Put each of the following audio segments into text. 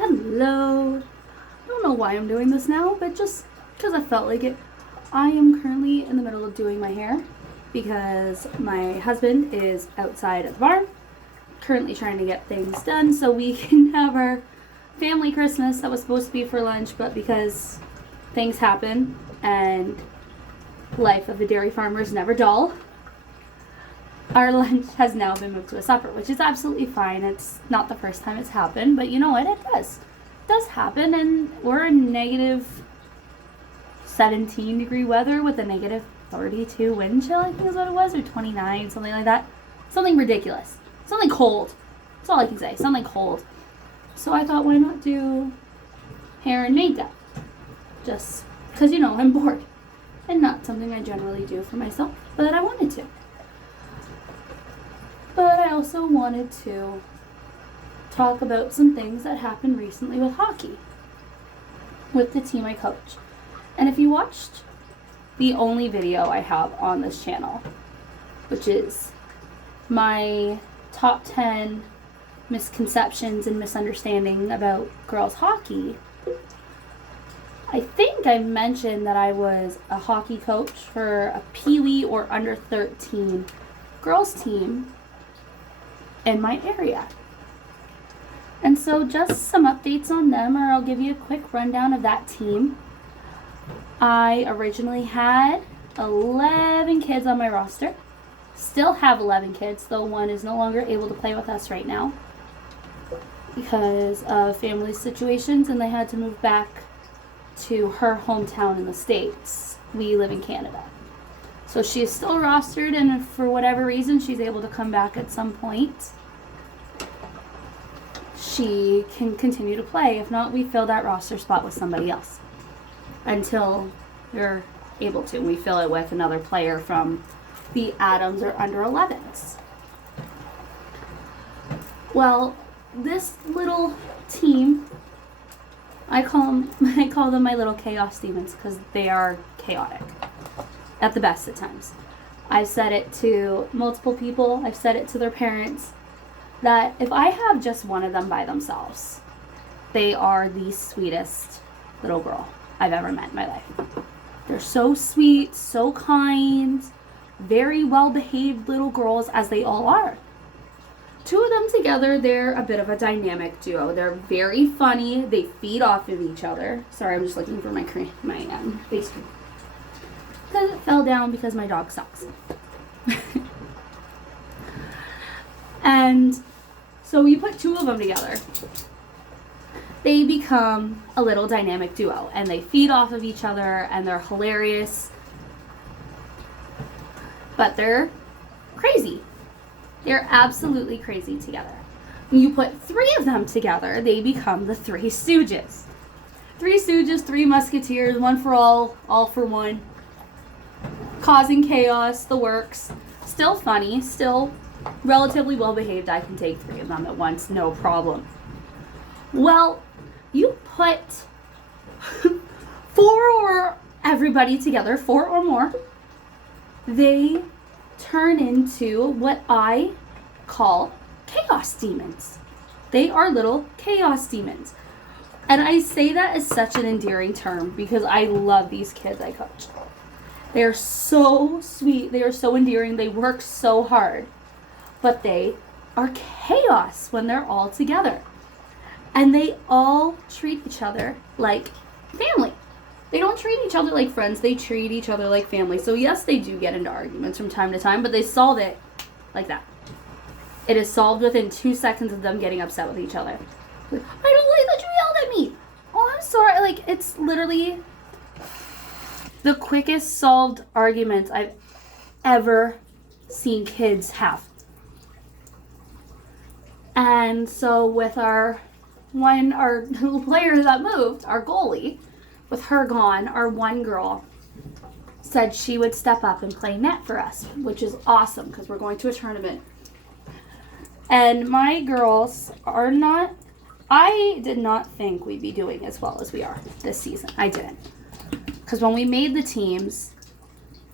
Hello. I don't know why I'm doing this now, but just because I felt like it. I am currently in the middle of doing my hair because my husband is outside at the barn, currently trying to get things done so we can have our family Christmas that was supposed to be for lunch, but because things happen and life of a dairy farmer is never dull, our lunch has now been moved to a supper, which is absolutely fine. It's not the first time it's happened, but you know what? It does. It does happen, and we're in negative 17-degree weather with a negative 32 wind chill, I think is what it was, or 29, something like that. Something ridiculous. Something cold. That's all I can say. Something cold. So I thought, why not do hair and makeup? Just because, I'm bored. And not something I generally do for myself, but I wanted to. But I also wanted to talk about some things that happened recently with hockey, with the team I coach. And if you watched the only video I have on this channel, which is my top 10 misconceptions and misunderstanding about girls hockey, I think I mentioned that I was a hockey coach for a Pee-wee or under 13 girls team in my area. And so just some updates on them, or I'll give you a quick rundown of that team. I originally had 11 kids on my roster. Still have 11 kids, though one is no longer able to play with us right now because of family situations, and they had to move back to her hometown in the States. We live in Canada. So she is still rostered, and if for whatever reason she's able to come back at some point, she can continue to play. If not, we fill that roster spot with somebody else until we're able to. We fill it with another player from the Adams or under 11s. Well, this little team, I call them my little chaos demons because they are chaotic at the best at times. I've said it to multiple people. I've said it to their parents that if I have just one of them by themselves, they are the sweetest little girl I've ever met in my life. They're so sweet, so kind, very well-behaved little girls, as they all are. Two of them together, they're a bit of a dynamic duo. They're very funny. They feed off of each other. Sorry, I'm just looking for my face cream. Because it fell down because my dog sucks. And so you put two of them together, they become a little dynamic duo, and they feed off of each other, and they're hilarious. But they're crazy. They're absolutely crazy together. When you put three of them together, they become the Three Stooges. Three Stooges, three musketeers, one for all for one. Causing chaos, the works. Still funny, still relatively well behaved. I can take three of them at once, no problem. Well, you put four or everybody together, four or more, they turn into what I call chaos demons. They are little chaos demons. And I say that as such an endearing term because I love these kids I coach. They are so sweet. They are so endearing. They work so hard. But they are chaos when they're all together. And they all treat each other like family. They don't treat each other like friends. They treat each other like family. So yes, they do get into arguments from time to time, but they solve it like that. It is solved within 2 seconds of them getting upset with each other. I don't like that you yelled at me. Oh, I'm sorry. Like, it's literally the quickest solved arguments I've ever seen kids have. And so with our player that moved, our goalie, with her gone, our one girl said she would step up and play net for us, which is awesome because we're going to a tournament. And my girls are not, I did not think we'd be doing as well as we are this season. I didn't. Because when we made the teams,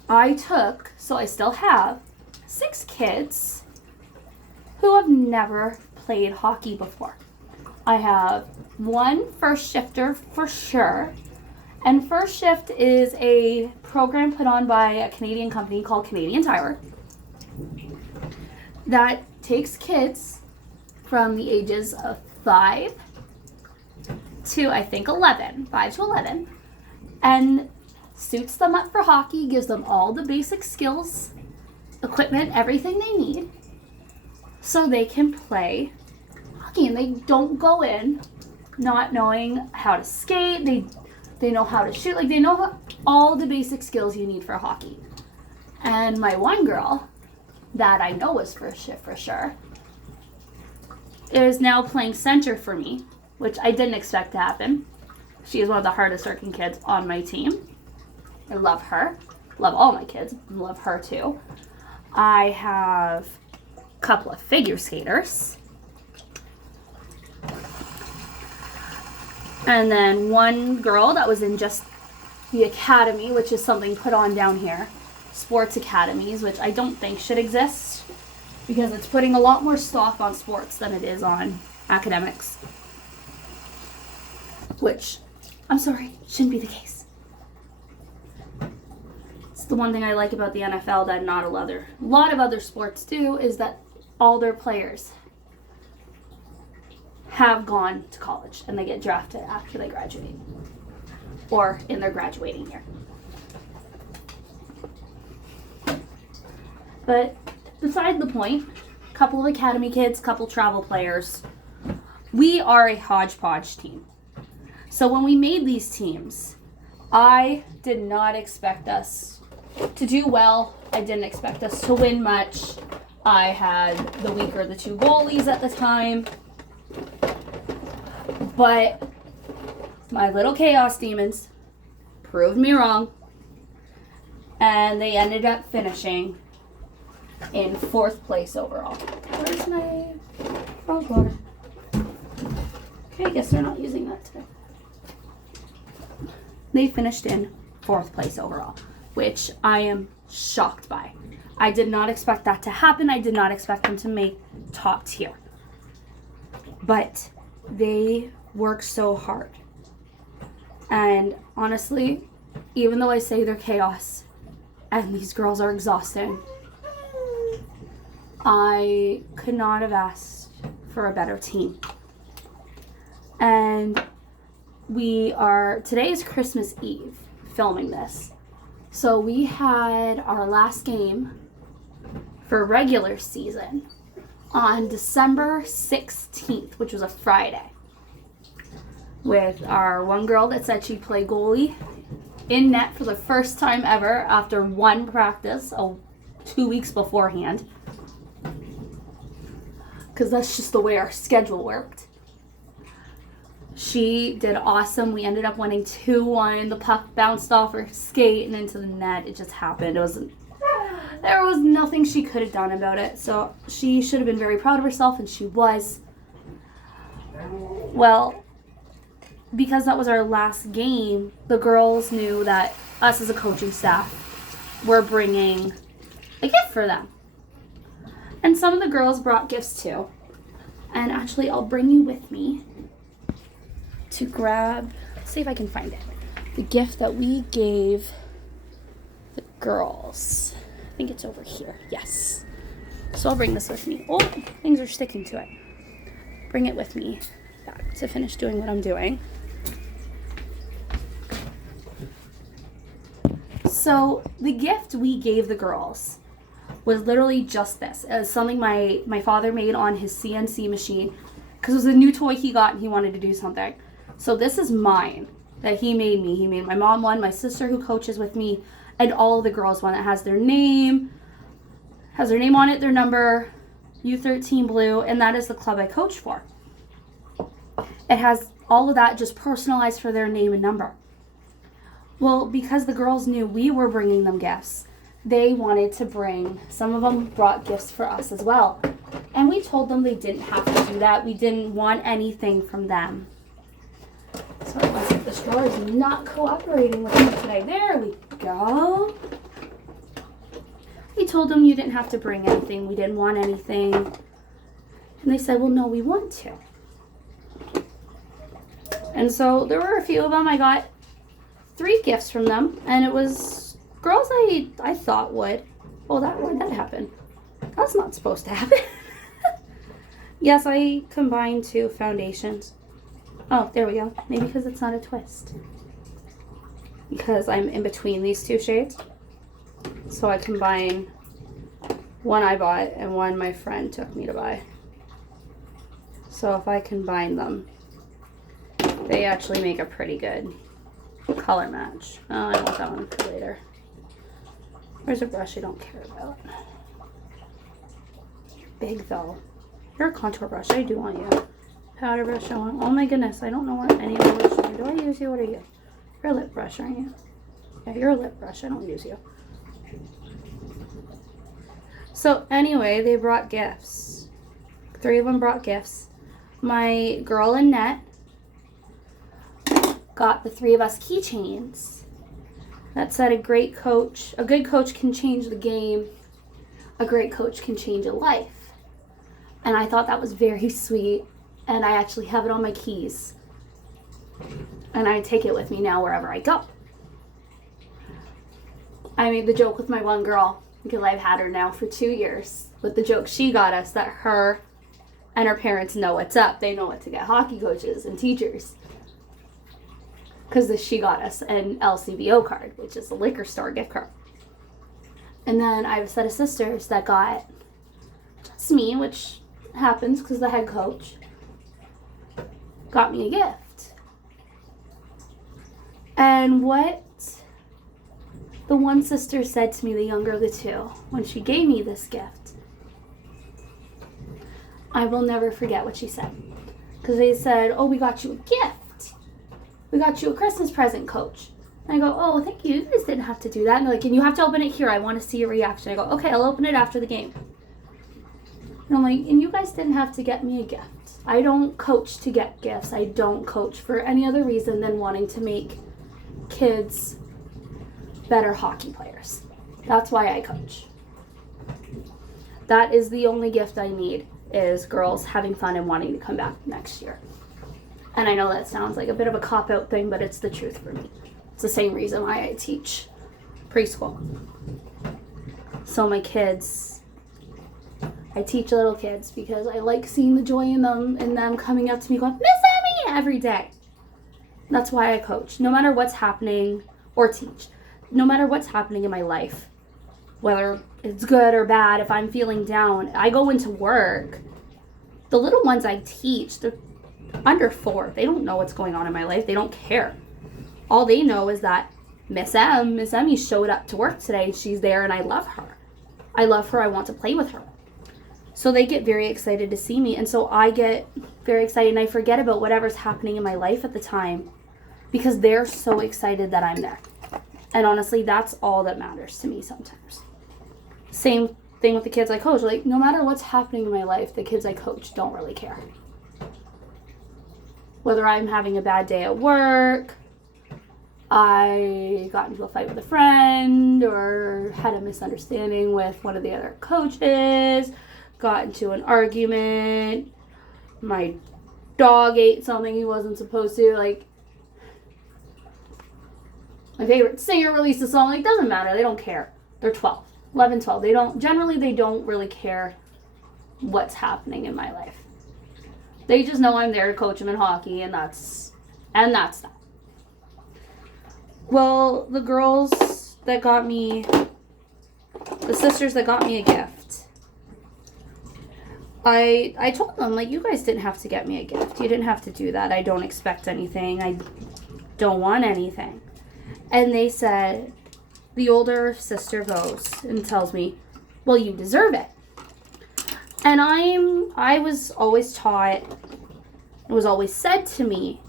I still have 6 kids who have never played hockey before. I have one first shifter for sure. And First Shift is a program put on by a Canadian company called Canadian Tire that takes kids from the ages of 5 to, I think, 11, 5 to 11, and suits them up for hockey, gives them all the basic skills, equipment, everything they need so they can play hockey. And they don't go in not knowing how to skate. They know how to shoot. Like, they know all the basic skills you need for hockey. And my one girl that I know is First Shift for sure is now playing center for me, which I didn't expect to happen. She is one of the hardest working kids on my team. I love her. Love all my kids. Love her too. I have a couple of figure skaters. And then one girl that was in just the academy, which is something put on down here. Sports academies, which I don't think should exist because it's putting a lot more stock on sports than it is on academics. Which, I'm sorry, shouldn't be the case. It's the one thing I like about the NFL that not a lot of other sports do, is that all their players have gone to college and they get drafted after they graduate or in their graduating year. But beside the point, couple of academy kids, couple travel players. We are a hodgepodge team. So when we made these teams, I did not expect us to do well. I didn't expect us to win much. I had the weaker of the two goalies at the time. But my little Chaos Demons proved me wrong. And they ended up finishing in 4th place overall. Where's my frog water? Okay, I guess they're not using that today. They finished in 4th place overall, which I am shocked by. I did not expect that to happen. I did not expect them to make top tier. But they work so hard. And honestly, even though I say they're chaos and these girls are exhausting, I could not have asked for a better team. And today is Christmas Eve, filming this. So we had our last game for regular season on December 16th, which was a Friday, with our one girl that said she'd play goalie in net for the first time ever after one practice 2 weeks beforehand, because that's just the way our schedule worked. She did awesome. We ended up winning 2-1. The puck bounced off her skate and into the net. It just happened. There was nothing she could have done about it. So she should have been very proud of herself, and she was. Well, because that was our last game, the girls knew that us as a coaching staff were bringing a gift for them. And some of the girls brought gifts too. And actually, I'll bring you with me to grab, let's see if I can find it, the gift that we gave the girls. I think it's over here. Yes. So I'll bring this with me. Oh, things are sticking to it. Bring it with me back to finish doing what I'm doing. So the gift we gave the girls was literally just this. It was something my father made on his CNC machine because it was a new toy he got and he wanted to do something. So this is mine that he made me. He made my mom one, my sister who coaches with me, and all of the girls one that has their name on it, their number, U13 Blue, and that is the club I coach for. It has all of that just personalized for their name and number. Well, because the girls knew we were bringing them gifts, they wanted to bring, some of them brought gifts for us as well. And we told them they didn't have to do that. We didn't want anything from them. So it was like the straw is not cooperating with me today. There we go. We told them you didn't have to bring anything. We didn't want anything. And they said, well, no, we want to. And so there were a few of them. I got 3 gifts from them, and it was girls I thought would. Oh, why'd that happen? That's not supposed to happen. Yes, I combined 2 foundations. Oh, there we go. Maybe because it's not a twist. Because I'm in between these 2 shades. So I combine one I bought and one my friend took me to buy. So if I combine them, they actually make a pretty good color match. Oh, I want that one for later. Where's a brush I don't care about? Big though. You're a contour brush. I do want you. Powder brush I want. Oh my goodness. I don't know what any of the brushes are. Do I use you? What are you? You're a lip brush, aren't you? Yeah, you're a lip brush. I don't use you. So anyway, they brought gifts. 3 of them brought gifts. My girl Annette got the 3 of us keychains that said a good coach can change the game. A great coach can change a life. And I thought that was very sweet. And I actually have it on my keys. And I take it with me now wherever I go. I made the joke with my one girl, because I've had her now for 2 years, with the joke she got us that her and her parents know what's up. They know what to get hockey coaches and teachers. Because she got us an LCBO card, which is a liquor store gift card. And then I have a set of sisters that got just me, which happens because the head coach got me a gift. And what the one sister said to me, the younger of the 2, when she gave me this gift, I will never forget what she said. Because they said, oh, we got you a gift. We got you a Christmas present, coach. And I go, oh, thank you. You guys didn't have to do that. And they're like, and you have to open it here. I want to see your reaction. I go, okay, I'll open it after the game. And I'm like, and you guys didn't have to get me a gift. I don't coach to get gifts. I don't coach for any other reason than wanting to make kids better hockey players. That's why I coach. That is the only gift I need, is girls having fun and wanting to come back next year. And I know that sounds like a bit of a cop-out thing, but it's the truth for me. It's the same reason why I teach preschool. So my kids, I teach little kids because I like seeing the joy in them coming up to me going, Miss Emmy, every day. That's why I coach. No matter what's happening, or teach. No matter what's happening in my life, whether it's good or bad, if I'm feeling down, I go into work. The little ones I teach, they're under 4. They don't know what's going on in my life. They don't care. All they know is that Miss Emmy showed up to work today. She's there and I love her. I love her. I want to play with her. So they get very excited to see me. And so I get very excited and I forget about whatever's happening in my life at the time because they're so excited that I'm there. And honestly, that's all that matters to me sometimes. Same thing with the kids I coach. Like, no matter what's happening in my life, the kids I coach don't really care. Whether I'm having a bad day at work, I got into a fight with a friend, or had a misunderstanding with one of the other coaches, got into an argument, my dog ate something he wasn't supposed to, like, my favorite singer released a song, like, doesn't matter, they don't care. They're 12, 11, 12. They don't really care what's happening in my life. They just know I'm there to coach them in hockey, and that's that. Well, the girls that got me, the sisters that got me a gift, I told them, like, you guys didn't have to get me a gift. You didn't have to do that. I don't expect anything. I don't want anything. And they said, the older sister goes and tells me, well, you deserve it. And I was always taught, it was always said to me,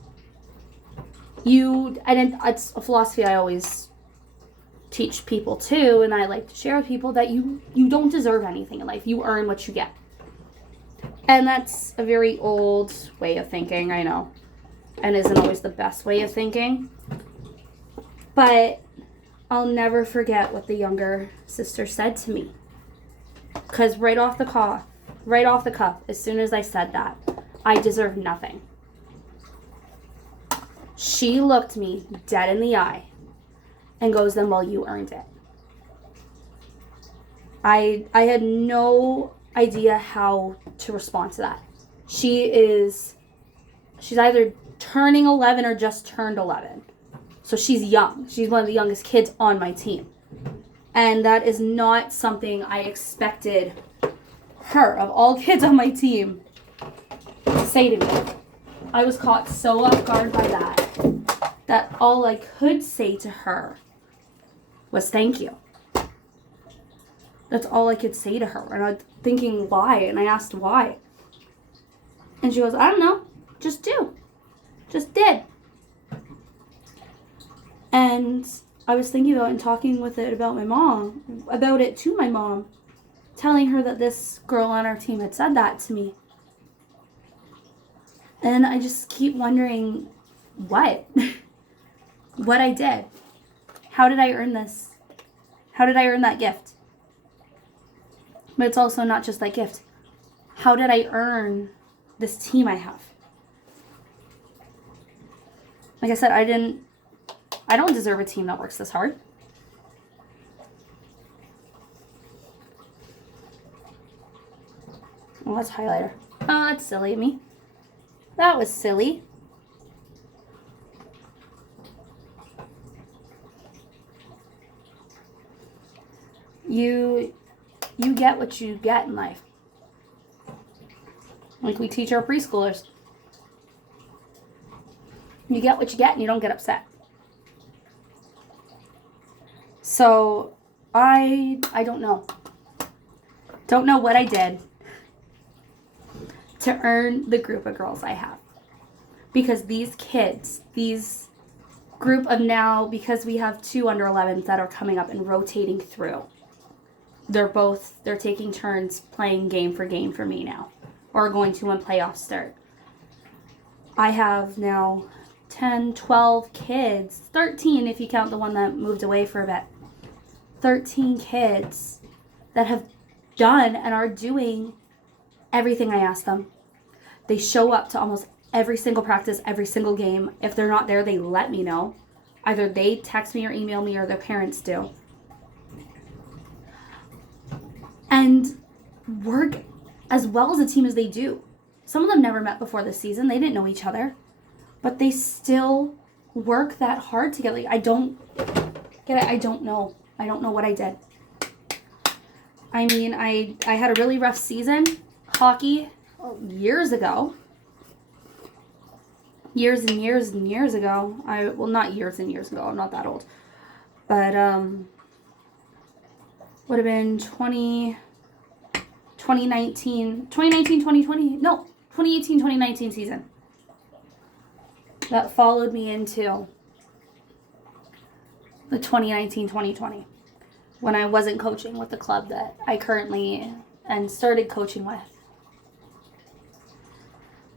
and it's a philosophy I always teach people too, and I like to share with people, that you don't deserve anything in life. You earn what you get. And that's a very old way of thinking, I know, and isn't always the best way of thinking. But I'll never forget what the younger sister said to me. Because right off the cuff, as soon as I said that, I deserve nothing. She looked me dead in the eye and goes, then, well, you earned it. I had no idea how to respond to that. She's either turning 11 or just turned 11. So she's young. She's one of the youngest kids on my team. And that is not something I expected her, of all kids on my team, to say to me. I was caught so off guard by that all I could say to her was thank you. That's all I could say to her. And I was thinking, why? And I asked why. And she goes, I don't know. Just do. Just did. And I was thinking about and talking about it to my mom, telling her that this girl on our team had said that to me. And I just keep wondering what? What I did. How did I earn this? How did I earn that gift? But it's also not just that gift. How did I earn this team I have? Like I said, I don't deserve a team that works this hard. Oh, that's highlighter. Oh, that's silly of me. That was silly. You get what you get in life. Like we teach our preschoolers. You get what you get and you don't get upset. So I don't know. Don't know what I did to earn the group of girls I have. Because these kids, these group of now, because we have 2 under 11s that are coming up and rotating through. They're taking turns playing game for me now. Or going to when playoffs start. I have now 10, 12 kids, 13 if you count the one that moved away for a bit. 13 kids that have done and are doing everything I ask them. They show up to almost every single practice, every single game. If they're not there, they let me know. Either they text me or email me or their parents do. And work as well as a team as they do. Some of them never met before this season. They didn't know each other. But they still work that hard together. I don't get it. I don't know. I don't know what I did. I mean, I had a really rough season. Hockey years ago. Years and years and years ago. Not years and years ago. I'm not that old. But would have been 2018, 2019 season. That followed me into the 2019-2020 when I wasn't coaching with the club that I currently and started coaching with.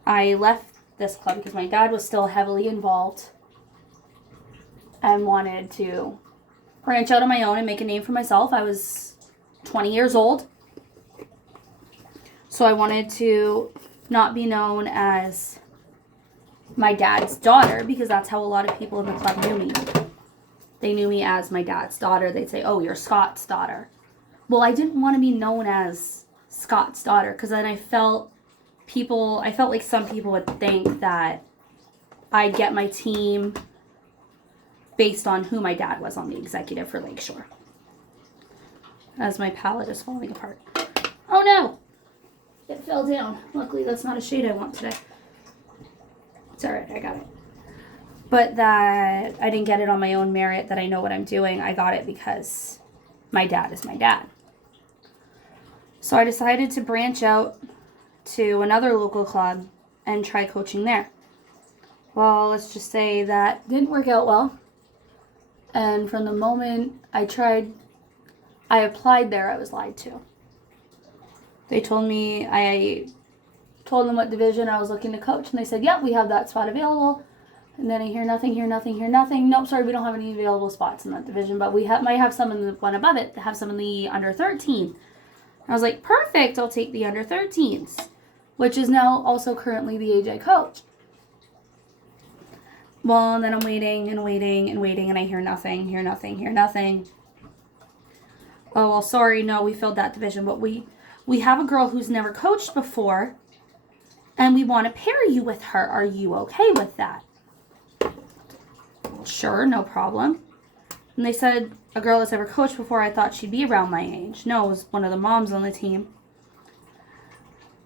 I left this club because my dad was still heavily involved and wanted to branch out on my own and make a name for myself. I was 20 years old. So I wanted to not be known as my dad's daughter because that's how a lot of people in the club knew me. They knew me as my dad's daughter. They'd say, oh, you're Scott's daughter. Well, I didn't want to be known as Scott's daughter because then I felt like some people would think that I'd get my team based on who my dad was on the executive for Lakeshore. As my palette is falling apart. Oh no! It fell down. Luckily, that's not a shade I want today. It's alright, I got it. But that I didn't get it on my own merit, that I know what I'm doing. I got it because my dad is my dad. So I decided to branch out to another local club and try coaching there. Well, let's just say that didn't work out well. And from the moment I applied there, I was lied to. They told me, I told them what division I was looking to coach, and they said, yep, we have that spot available. And then I hear nothing. Nope, sorry, we don't have any available spots in that division, but we might have some in the one above it, have some in the under 13. I was like, perfect, I'll take the under 13s, which is now also currently the age I coach. Well, and then I'm waiting and waiting and waiting, and I hear nothing, hear nothing, hear nothing. Oh, well, sorry, no, we filled that division, but we have a girl who's never coached before, and we want to pair you with her. Are you okay with that? Well, sure, no problem. And they said, a girl that's never coached before, I thought she'd be around my age. No, it was one of the moms on the team.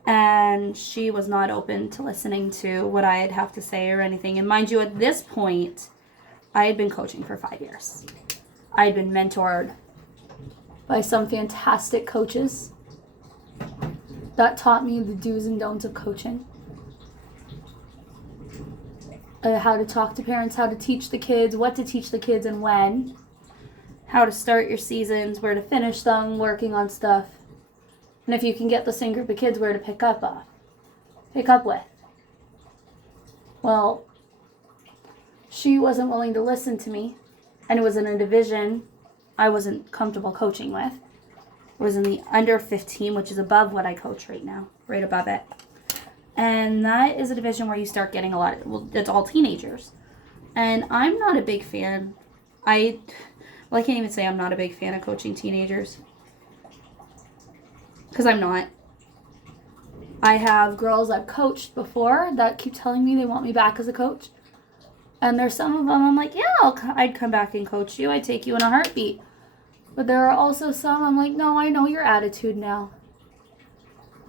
And she was not open to listening to what I'd have to say or anything. And mind you, at this point, I had been coaching for 5 years. I had been mentored by some fantastic coaches that taught me the do's and don'ts of coaching. How to talk to parents, how to teach the kids, what to teach the kids and when, how to start your seasons, where to finish them, working on stuff, and if you can get the same group of kids, where to pick up with. Well, she wasn't willing to listen to me, and it was in a division I wasn't comfortable coaching with. It was in the under 15, which is above what I coach right now, right above it. And that is a division where you start getting a lot of, it's all teenagers. And I'm not a big fan. I can't even say I'm not a big fan of coaching teenagers. Because I'm not. I have girls I've coached before that keep telling me they want me back as a coach. And there's some of them I'm like, yeah, I'd come back and coach you. I'd take you in a heartbeat. But there are also some I'm like, no, I know your attitude now.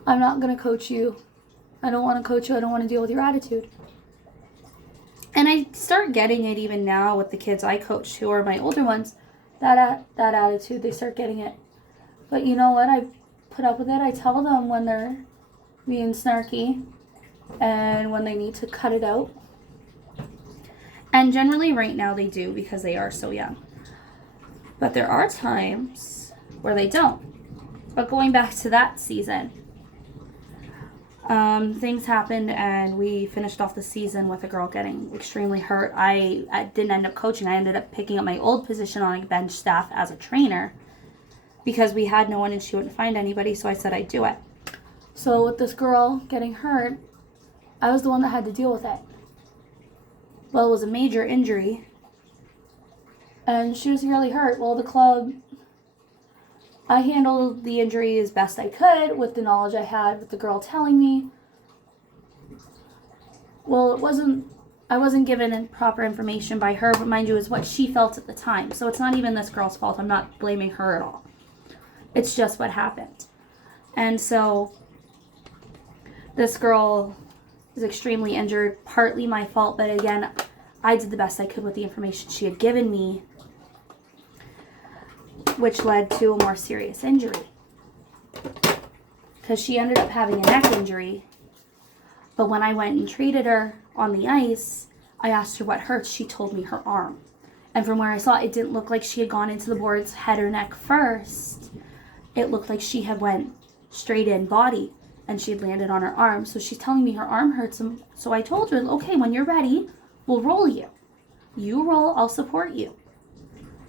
I'm not going to coach you. I don't want to coach you. I don't want to deal with your attitude. And I start getting it even now with the kids I coach who are my older ones. That attitude, they start getting it. But you know what? I put up with it. I tell them when they're being snarky and when they need to cut it out. And generally right now they do because they are so young. But there are times where they don't. But going back to that season, things happened and we finished off the season with a girl getting extremely hurt. I didn't end up coaching. I ended up picking up my old position on a bench staff as a trainer because we had no one and she wouldn't find anybody, so I said I'd do it. So with this girl getting hurt, I was the one that had to deal with it. Well, it was a major injury and she was really hurt. Well, the club, I handled the injury as best I could with the knowledge I had with the girl telling me. Well, I wasn't given proper information by her, but mind you, it was what she felt at the time. So it's not even this girl's fault. I'm not blaming her at all. It's just what happened. And so this girl is extremely injured, partly my fault, but again, I did the best I could with the information she had given me, which led to a more serious injury. Because she ended up having a neck injury. But when I went and treated her on the ice, I asked her what hurts. She told me her arm. And from where I saw, it didn't look like she had gone into the boards head or neck first. It looked like she had went straight in body and she had landed on her arm. So she's telling me her arm hurts. So I told her, okay, when you're ready, we'll roll you. You roll, I'll support you.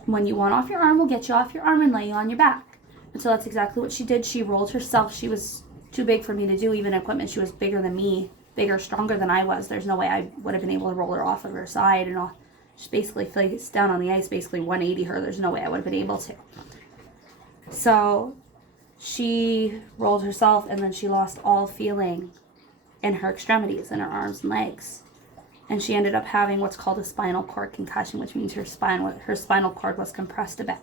When you want off your arm, we'll get you off your arm and lay you on your back. And so that's exactly what she did. She rolled herself. She was too big for me to do even equipment. She was bigger than me, bigger, stronger than I was. There's no way I would have been able to roll her off of her side and all. She basically face down on the ice, basically 180 her. There's no way I would have been able to. So she rolled herself and then she lost all feeling in her extremities, in her arms and legs. And she ended up having what's called a spinal cord concussion, which means her spinal cord was compressed a bit.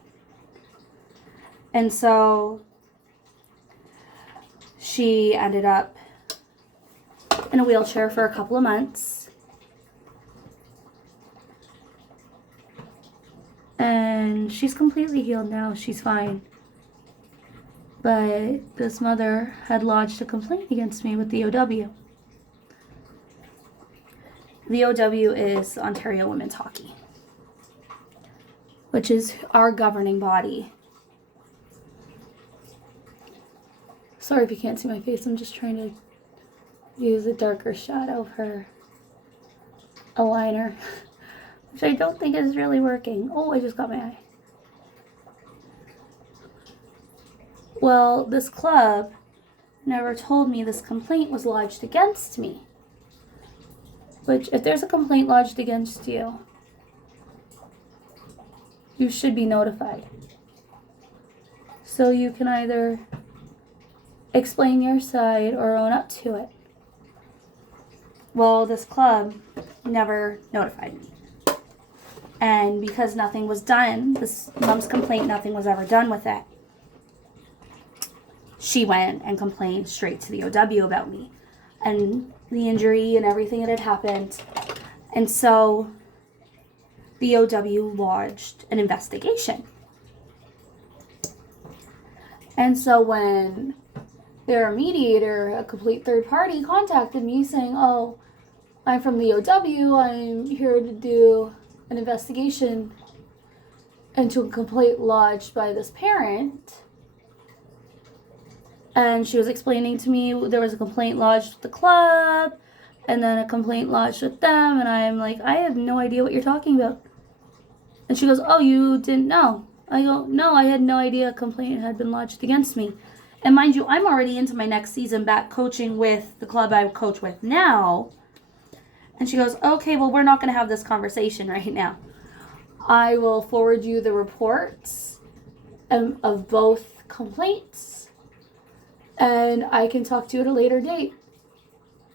And so she ended up in a wheelchair for a couple of months. And she's completely healed now. She's fine. But this mother had lodged a complaint against me with the OW. The OW is Ontario Women's Hockey, which is our governing body. Sorry if you can't see my face. I'm just trying to use a darker shadow of her eyeliner, which I don't think is really working. Oh, I just got my eye. Well, this club never told me this complaint was lodged against me. Which, if there's a complaint lodged against you, you should be notified. So you can either explain your side or own up to it. Well, this club never notified me. And because nothing was done, this mom's complaint, nothing was ever done with it. She went and complained straight to the OW about me and the injury and everything that had happened. And so the OW lodged an investigation. And so when their mediator, a complete third party, contacted me saying, oh, I'm from the OW, I'm here to do an investigation into a complaint lodged by this parent. And she was explaining to me there was a complaint lodged with the club and then a complaint lodged with them. And I'm like, I have no idea what you're talking about. And she goes, oh, you didn't know? I go, no, I had no idea a complaint had been lodged against me. And mind you, I'm already into my next season back coaching with the club I coach with now. And she goes, okay, well, we're not going to have this conversation right now. I will forward you the reports of both complaints. And I can talk to you at a later date.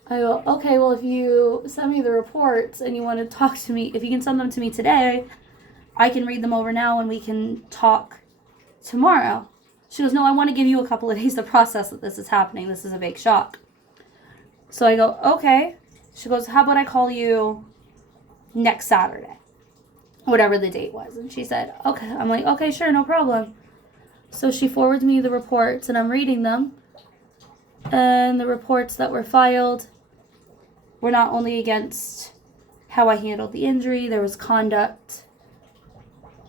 I go, okay, well, if you send me the reports and you want to talk to me, if you can send them to me today, I can read them over now and we can talk tomorrow. She goes, no, I want to give you a couple of days to process that this is happening. This is a big shock. So I go, okay. She goes, how about I call you next Saturday? Whatever the date was. And she said, okay. I'm like, okay, sure, no problem. So she forwards me the reports and I'm reading them. And the reports that were filed were not only against how I handled the injury, there was conduct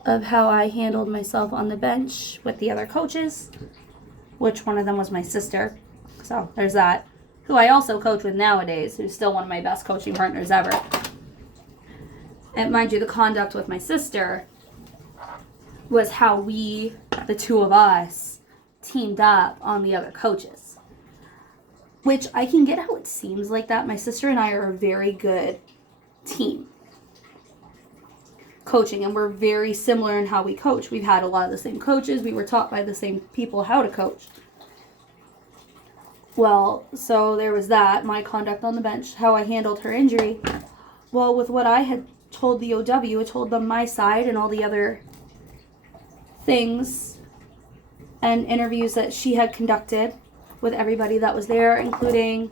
of how I handled myself on the bench with the other coaches, which one of them was my sister. So there's that, who I also coach with nowadays, who's still one of my best coaching partners ever. And mind you, the conduct with my sister was how we, the two of us, teamed up on the other coaches. Which I can get how it seems like that. My sister and I are a very good team coaching, and we're very similar in how we coach. We've had a lot of the same coaches. We were taught by the same people how to coach. Well, so there was that, my conduct on the bench, how I handled her injury. Well, with what I had told the OW, I told them my side and all the other things and interviews that she had conducted with everybody that was there, including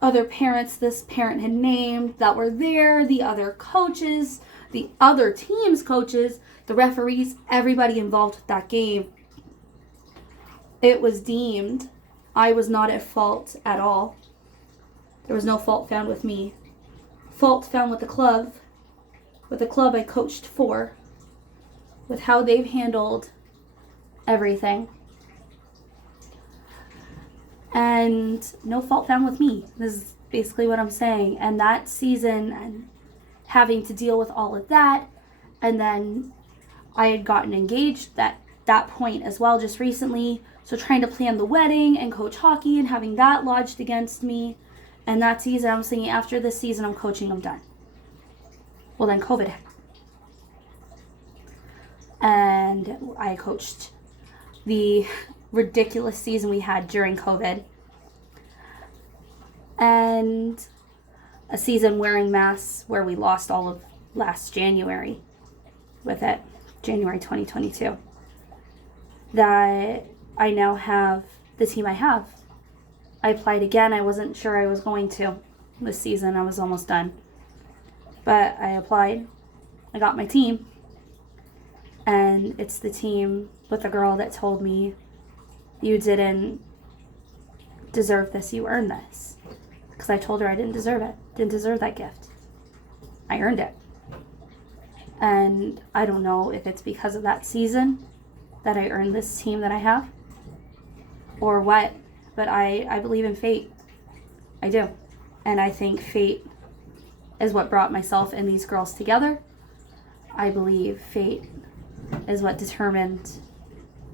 other parents this parent had named that were there, the other coaches, the other team's coaches, the referees, everybody involved with that game. It was deemed I was not at fault at all. There was no fault found with me. Fault found with the club I coached for, with how they've handled everything. And no fault found with me. This is basically what I'm saying. And that season, and having to deal with all of that, and then I had gotten engaged at that point as well just recently. So trying to plan the wedding and coach hockey and having that lodged against me. And that season, I'm thinking, after this season I'm coaching, I'm done. Well, then COVID hit. And I coached the ridiculous season we had during COVID. And a season wearing masks where we lost all of last January with it, January 2022. That I now have the team I have. I applied again. I wasn't sure I was going to this season. I was almost done. But I applied. I got my team. And it's the team with the girl that told me, you didn't deserve this, you earned this. Because I told her I didn't deserve it. Didn't deserve that gift. I earned it. And I don't know if it's because of that season that I earned this team that I have, or what, but I believe in fate. I do. And I think fate is what brought myself and these girls together. I believe fate is what determined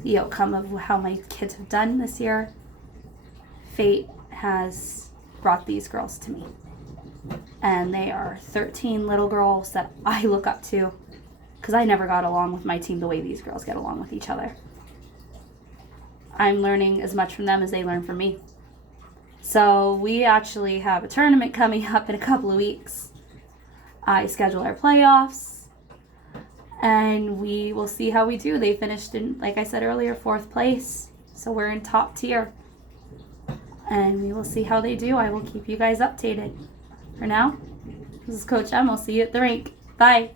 the outcome of how my kids have done this year. Fate has brought these girls to me. And they are 13 little girls that I look up to because I never got along with my team the way these girls get along with each other. I'm learning as much from them as they learn from me. So we actually have a tournament coming up in a couple of weeks. I schedule our playoffs, and we will see how we do. They finished in, like I said earlier, 4th place. So we're in top tier. And we will see how they do. I will keep you guys updated. For now, this is Coach Em. I'll see you at the rink. Bye.